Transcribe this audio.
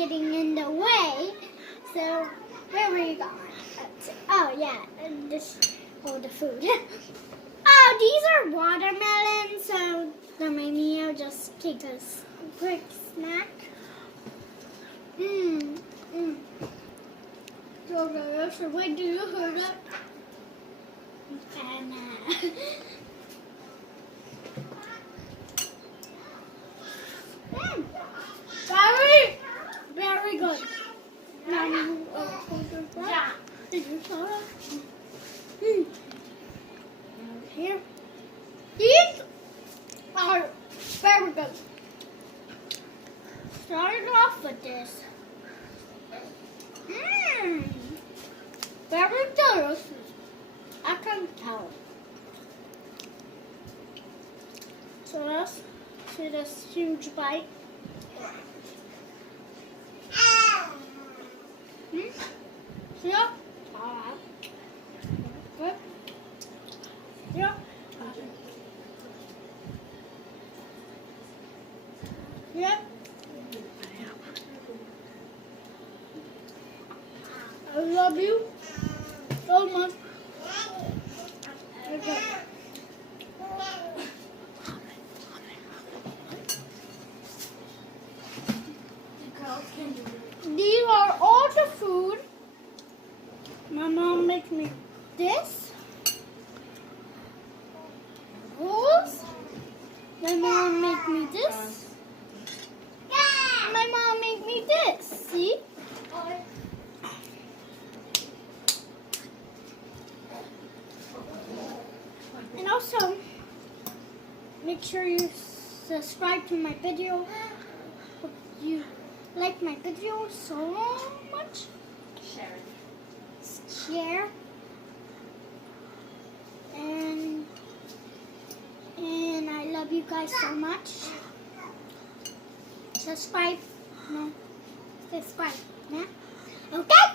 getting in the way. So where were you going? Oh yeah, and this the food. Oh, these are watermelons, so the Mio just take a quick snack. So delicious. Wait, do you hear it? And very good. Now you yeah. Did you saw that? Here. These are very good. Starting off with this. Very delicious. I can tell. So let's see this huge bite. Yeah. Good. Yeah. Yeah. I love you so much. Okay. These are all the food. My mom makes me this. Rolls. My mom makes me this. My mom made me this. See? And also, make sure you subscribe to my video. Hope you like my video so much. Share. And I love you guys so much. Subscribe. No. Subscribe. Yeah? Okay?